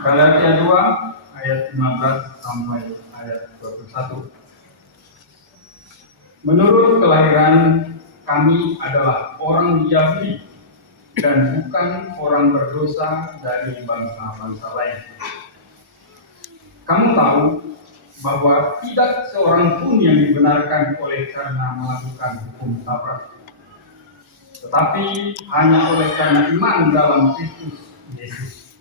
Galatia 2 ayat 15 sampai ayat 21. Menurut kelahiran kami adalah orang Yahudi dan bukan orang berdosa dari bangsa-bangsa lain. Kamu tahu bahwa tidak seorang pun yang dibenarkan oleh karena melakukan hukum Taurat, tetapi hanya oleh karena iman dalam Kristus Yesus.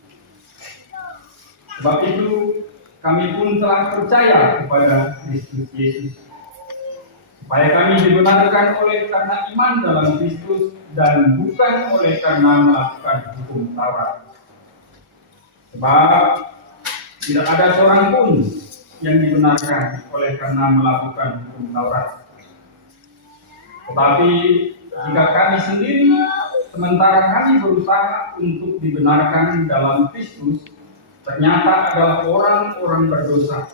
Sebab itu kami pun telah percaya kepada Kristus Yesus, supaya kami dibenarkan oleh karena iman dalam Kristus dan bukan oleh karena melakukan hukum Taurat. Sebab tidak ada seorang pun yang dibenarkan oleh karena melakukan hukum Taurat. Tetapi jika kami sendiri, sementara kami berusaha untuk dibenarkan dalam Kristus, ternyata adalah orang-orang berdosa.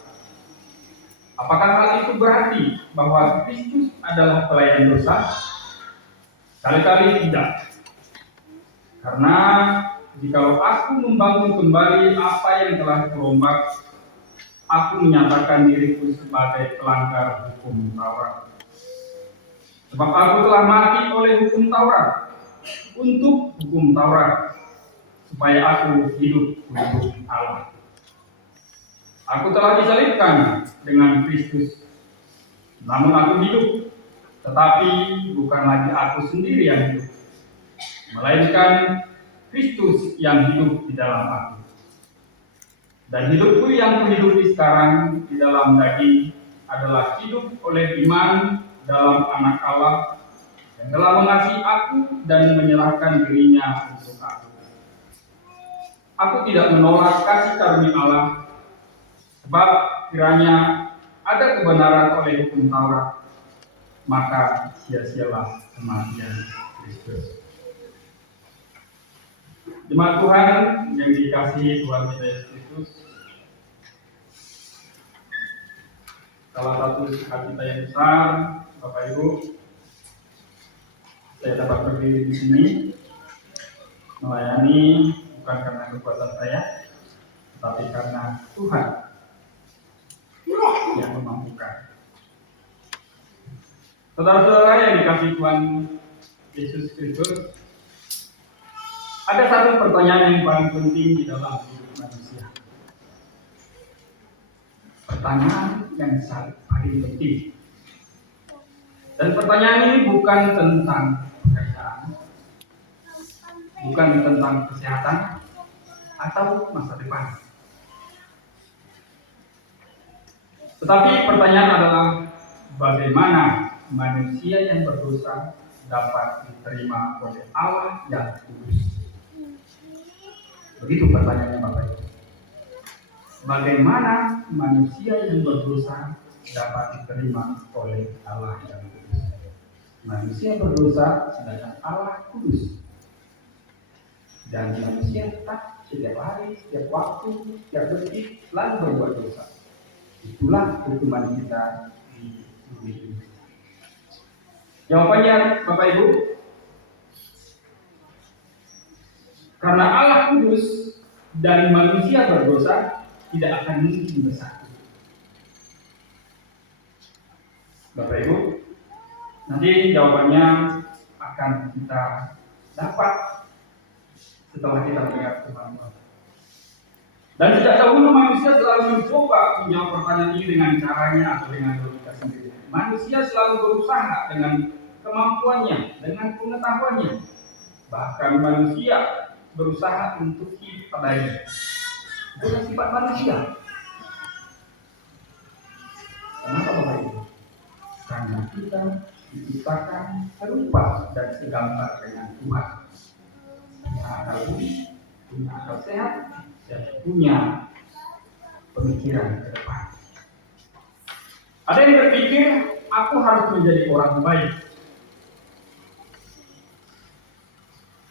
Apakah hal itu berarti bahwa Kristus adalah pelayan dosa? Kali-kali tidak. Karena jikalau aku membangun kembali apa yang telah kurombak, aku menyatakan diriku sebagai pelanggar hukum Taurat. Sebab aku telah mati oleh hukum Taurat, untuk hukum Taurat, supaya aku hidup untuk Allah. Aku telah disalibkan dengan Kristus, namun aku hidup, tetapi bukan lagi aku sendiri yang hidup, melainkan Kristus yang hidup di dalam aku. Dan hidupku yang kuhidupi sekarang di dalam daging adalah hidup oleh iman dalam Anak Allah yang telah mengasihi aku dan menyerahkan dirinya untuk aku. Aku tidak menolak kasih karunia Allah, sebab kiranya ada kebenaran oleh hukum Taurat, maka sia-sialah kematian Kristus. Jemaat Tuhan yang dikasihi Tuhan kita Yesus Kristus, salah satu sukacita yang besar, Bapak Ibu, saya dapat berdiri di sini melayani bukan karena kekuatan saya, tetapi karena Tuhan yang memampukan. Saudara-saudara yang dikasihi Tuhan Yesus Kristus, ada satu pertanyaan yang paling penting di dalam hidup manusia. Pertanyaan yang paling penting. Dan pertanyaan ini bukan tentang pekerjaan, bukan tentang kesehatan, atau masa depan. Tetapi pertanyaan adalah bagaimana manusia yang berdosa dapat diterima oleh Allah yang kudus. Begitu pertanyaannya Bapak Ibu. Bagaimana manusia yang berdosa dapat diterima oleh Allah yang kudus? Manusia berdosa sedangkan Allah kudus. Dan manusia tetap setiap hari, setiap waktu, setiap detik selalu berbuat dosa. Itulah hukuman kita di bumi ini. Jawabannya Bapak Ibu, karena Allah kudus dan manusia berdosa tidak akan mungkin bersatu. Bapak Ibu, nanti jawabannya akan kita dapat setelah kita mendengar firman Tuhan. Dan sejak dahulu manusia selalu mencoba menjawab pertanyaan ini dengan caranya atau dengan logika sendiri. Manusia selalu berusaha dengan kemampuannya, dengan pengetahuannya. Bahkan manusia berusaha untuk hidup padanya. Itu sifat manusia. Kenapa Bapak Ibu? Karena kita diciptakan serupa dan segambar dengan Tuhan. Punya akal budi, punya akal sehat, dan punya pemikiran ke depan. Ada yang berpikir, aku harus menjadi orang baik.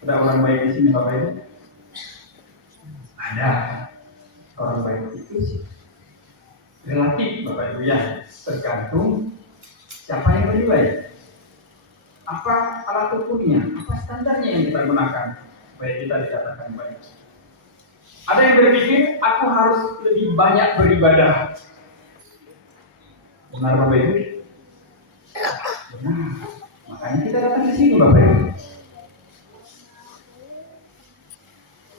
Ada orang baik di sini Bapak Ibu? Ada. Orang baik itu sih relatif Bapak Ibu ya, tergantung siapa yang menilai. Apa alat ukurnya, apa standarnya yang kita gunakan supaya kita dikatakan baik. Ada yang berpikir aku harus lebih banyak beribadah. Benar Bapak Ibu? Benar. Makanya kita datang ke sini Bapak Ibu.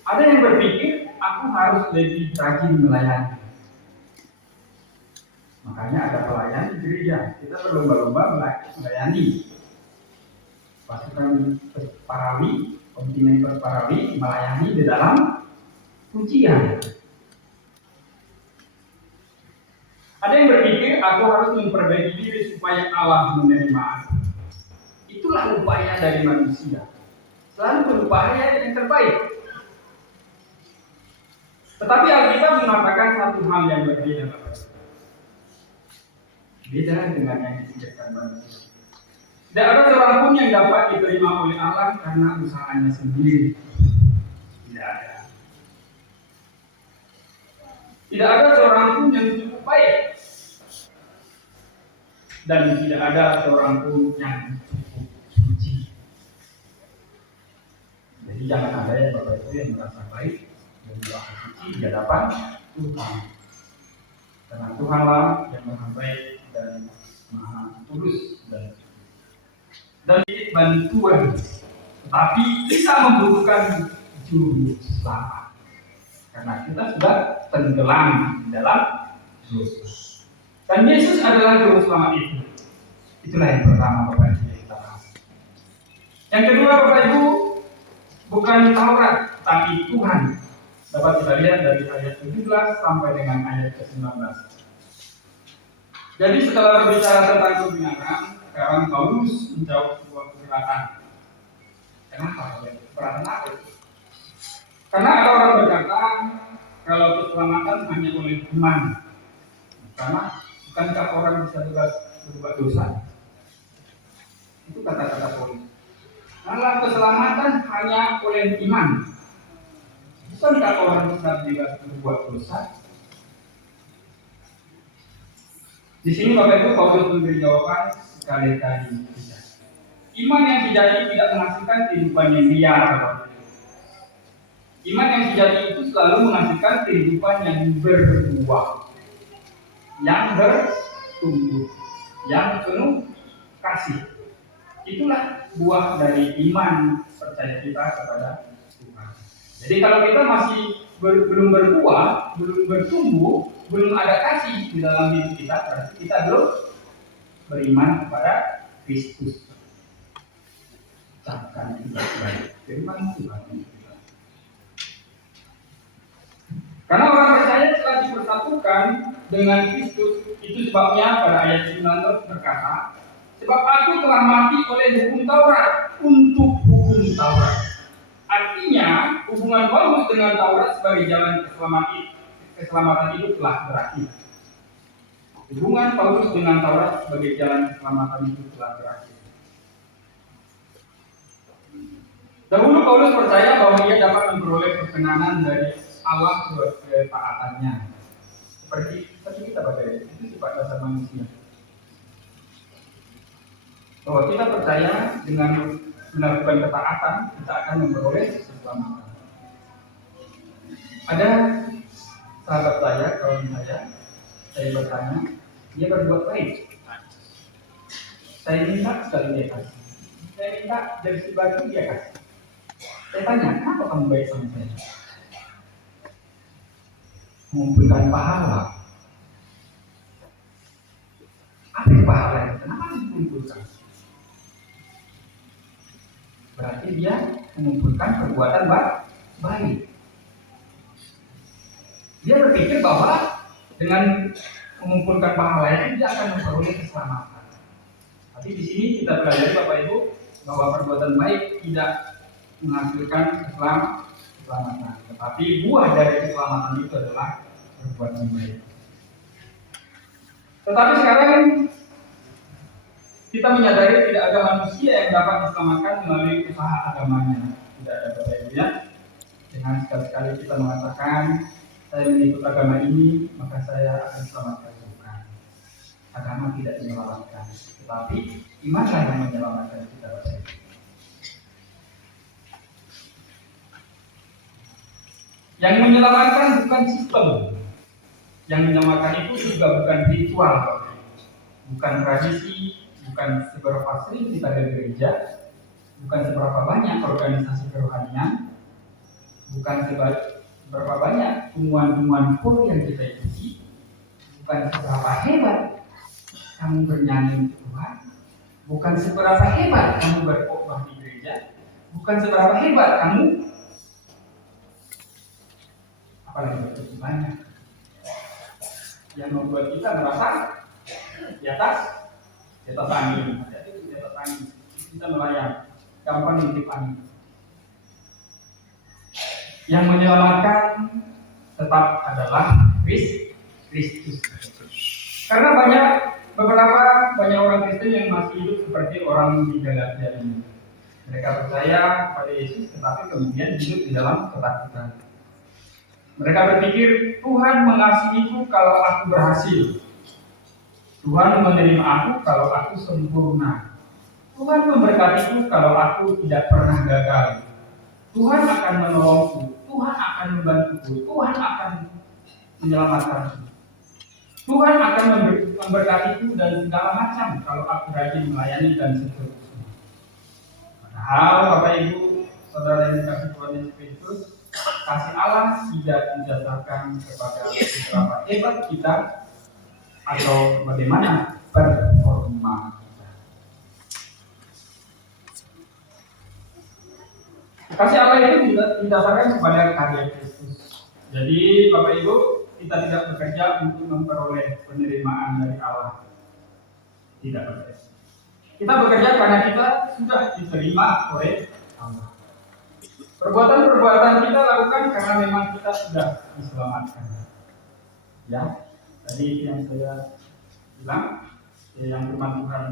Ada yang berpikir aku harus lebih rajin melayani. Makanya ada pelayan di gereja. Kita berlomba-lomba melayani. Pasukan Parawi, kontingen Parawi melayani di dalam pujian. Ada yang berpikir aku harus memperbaiki diri supaya Allah menerima aku. Itulah upaya dari manusia. Selalu berupaya yang terbaik. Tetapi Alkitab mengatakan satu hal yang berbeda. Beda dengan yang dipikirkan manusia. Tidak ada seorang pun yang dapat diterima oleh Allah karena usahanya sendiri. Tidak ada. Tidak ada seorang pun yang cukup baik. Dan tidak ada seorang pun yang cukup suci. Jadi jangan ada yang Bapak Ibu yang merasa baik dan juga suci di hadapan Tuhan. Karena Tuhanlah yang maha baik dan maha tulus dan bantuan, tetapi kita membutuhkan juru selamat karena kita sudah tenggelam di dalam Yesus. Dan Yesus adalah juru selamat itu. Itulah yang pertama Bapak Ibu yang kita bahas. Yang kedua Bapak Ibu, bukan Taurat, tapi Tuhan. Dapat kita lihat dari ayat 17 sampai dengan ayat ke-19. Jadi setelah berbicara tentang kebenaran, sekarang Paulus menjawab sebuah keberatan. Kenapa? Keberatan apa itu? Karena ada orang berkata kalau keselamatan hanya oleh iman. Karena bukankah orang bisa berbuat dosa? Itu kata-kata Paulus. Malah keselamatan hanya oleh iman. Bukankah orang bisa berbuat dosa? Di sini Bapak Ibu Paulus memberi jawaban sekali-kali tidak. Iman yang sejati tidak menghasilkan kehidupan yang liar. Iman yang sejati itu selalu menghasilkan kehidupan yang berbuah, yang bertumbuh, yang penuh kasih. Itulah buah dari iman percaya kita kepada Tuhan. Jadi kalau kita masih belum berbuah, belum bertumbuh, belum ada kasih di dalam hidup kita, berarti kita belum beriman kepada Kristus. Ucapkan kita sebagai firman Tuhan. Karena orang percaya telah dipersatukan dengan Kristus, itu sebabnya pada ayat 19 berkata, sebab aku telah mati oleh hukum Taurat untuk hukum Taurat. Artinya hubungan Paulus dengan Taurat sebagai jalan keselamatan itu telah berakhir. Hubungan Paulus dengan Taurat sebagai jalan keselamatan itu telah berakhir. Dahulu Paulus percaya bahwa ia dapat memperoleh perkenanan dari Allah buat ketaatannya. Seperti kita Bapak Ibu, itu sifat dasar manusia. Bahwa kita percaya dengan melakukan ketaatan, kita akan memperoleh keselamatan. Ada sahabat saya, kawan saya bertanya, dia berbuat baik. Saya minta sekali dia kasih. Saya minta jersey baju dia kasih. Saya tanya, kenapa kamu baik sama saya? Mengumpulkan pahala. Apa yang pahala? Kenapa dikumpulkan? Berarti dia mengumpulkan perbuatan baik. Dia berpikir bahwa dengan mengumpulkan pahala itu dia akan memperoleh keselamatan. Tapi di sini kita pelajari Bapak Ibu bahwa perbuatan baik tidak menghasilkan keselamatan. Tetapi buah dari keselamatan itu adalah perbuatan baik. Tetapi sekarang kita menyadari tidak ada manusia yang dapat diselamatkan melalui usaha agamanya. Tidak ada Bapak Ibu ya. Dengan sekali-sekali kita mengatakan saya mengikut agama ini, maka saya akan selamatkan Tuhan. Agama tidak menyelamatkan, tetapi imanlah yang menyelamatkan kita. Yang menyelamatkan bukan sistem, yang menyelamatkan itu juga bukan ritual, bukan tradisi, bukan seberapa sering kita ke gereja, bukan seberapa banyak organisasi kerohanian, bukan seberapa banyak temuan-temuan pun yang kita ikuti, bukan seberapa hebat kamu bernyanyi untuk Tuhan, bukan seberapa hebat kamu berkhotbah di gereja, bukan seberapa hebat kamu apalagi begitu banyak yang membuat kita merasa di atas angin, di atas angin, kita melayang, gampang ngintip angin. Yang menyelamatkan tetap adalah Kristus. Karena banyak orang Kristen yang masih hidup seperti orang di Galatia ini. Mereka percaya pada Yesus, tetapi kemudian hidup di dalam ketakutan. Mereka berpikir Tuhan mengasihiku kalau aku berhasil. Tuhan menerima aku kalau aku sempurna. Tuhan memberkatiku kalau aku tidak pernah gagal. Tuhan akan menolongku. Tuhan akan membantuku. Tuhan akan menyelamatkanku. Tuhan akan memberkatiku dan segala macam kalau aku rajin melayani dan seterusnya. Padahal Bapak Ibu, saudara yang dikasih Tuhan Yesus Kristus, kasih Allah tidak didasarkan kepada seberapa hebat kita atau bagaimana performa kita. Kasih Allah itu didasarkan kepada karya Kristus. Jadi Bapak Ibu, kita tidak bekerja untuk memperoleh penerimaan dari Allah. Tidak bekerja. Kita bekerja karena kita sudah diterima oleh Allah. Perbuatan-perbuatan kita lakukan karena memang kita sudah diselamatkan. Ya, tadi yang saya bilang, yang firman Tuhan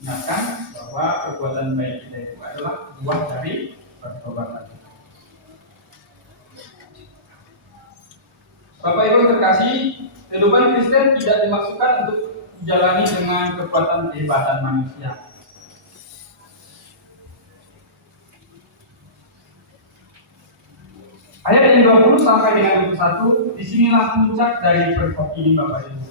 ingatkan bahwa perbuatan baik kita itu adalah buah dari pertobatan kita. Bapak Ibu terkasih, kehidupan Kristen tidak dimaksudkan untuk dijalani dengan kekuatan kehebatan manusia. Ayat yang 20 sampai dengan 21, disinilah puncak dari perikop ini Bapak Ibu.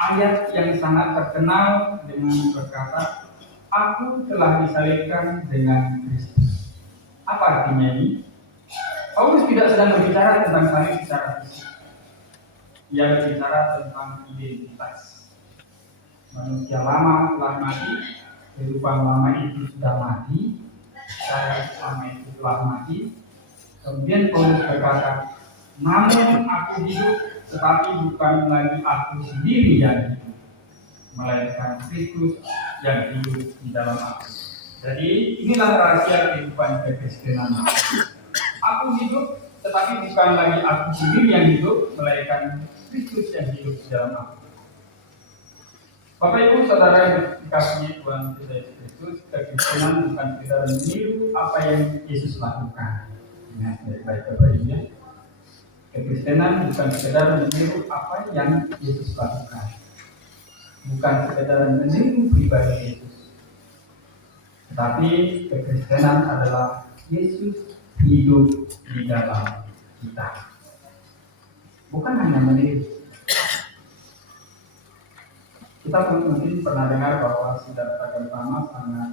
Ayat yang sangat terkenal dengan berkata, aku telah disalibkan dengan Kristus. Apa artinya ini? Paulus tidak sedang berbicara tentang salib secara fisik. Ia berbicara tentang identitas. Manusia lama telah mati, kehidupan lama itu sudah mati, saya lama itu telah mati. Kemudian Paulus berkata, namun aku hidup, tetapi bukan lagi aku sendiri yang hidup, melainkan Kristus yang hidup di dalam aku. Jadi inilah rahasia kehidupan kekristenan. Aku hidup, tetapi bukan lagi aku sendiri yang hidup, melainkan Kristus yang hidup di dalam aku. Bapak Ibu saudara yang dikasihi Tuhan Yesus Kristus, kekristenan bukan sekedar meniru apa yang Yesus lakukan. Ingat baik-baik Bapak Ibu ya. Kekristenan bukan sekedar meniru apa yang Yesus lakukan. Bukan sekedar meniru pribadi Yesus. Tetapi kekristenan adalah Yesus hidup di dalam kita. Bukan hanya meniru. Kita mungkin pernah dengar bahwa Siddhartha Gautama sangat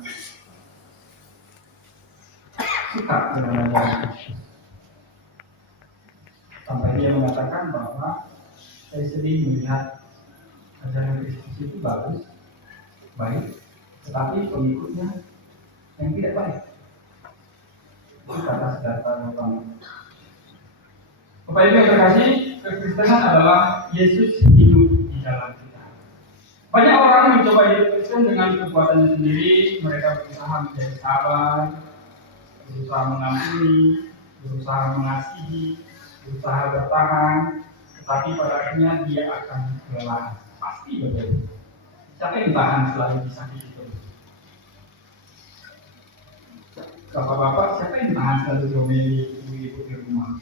suka dengan ajaran Kristus. Sampai dia mengatakan bahwa saya sering melihat ajaran Kristus itu bagus, baik, tetapi pengikutnya yang tidak baik. Itu kata Siddhartha Gautama. Bapak Ibu yang terkasih, kekristenan adalah Yesus hidup di dalam kita. Banyak orang mencoba hidup Kristen dengan kekuatannya sendiri. Mereka berusaha menjadi sabar, berusaha mengampuni, berusaha mengasihi, berusaha bertahan, tetapi pada akhirnya dia akan lelah. Pasti begitu. Siapa yang tahan selalu disakiti terus? Bapak-bapak, siapa yang tahan selalu diomeli ibu-ibu di rumah?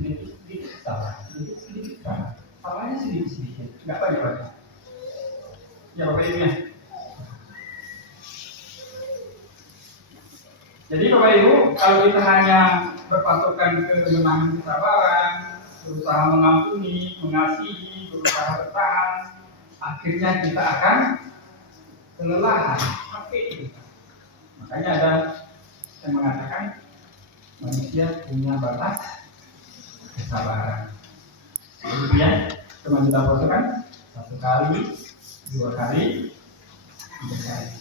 Sedikit-sedikit salah, sedikit-sedikit salah. Salahnya sedikit-sedikit, nggak banyak-banyak. Ya Bapak Ibu ya. Jadi Bapak Ibu, kalau kita hanya berpatokan kemenangan kesabaran, berusaha mengampuni, mengasihi, berusaha bertahan, akhirnya kita akan kelelahan, capek. Makanya ada yang mengatakan manusia punya batas kesabaran. Kemudian teman kita foto kan 1 kali, 2 kali, 3 kali.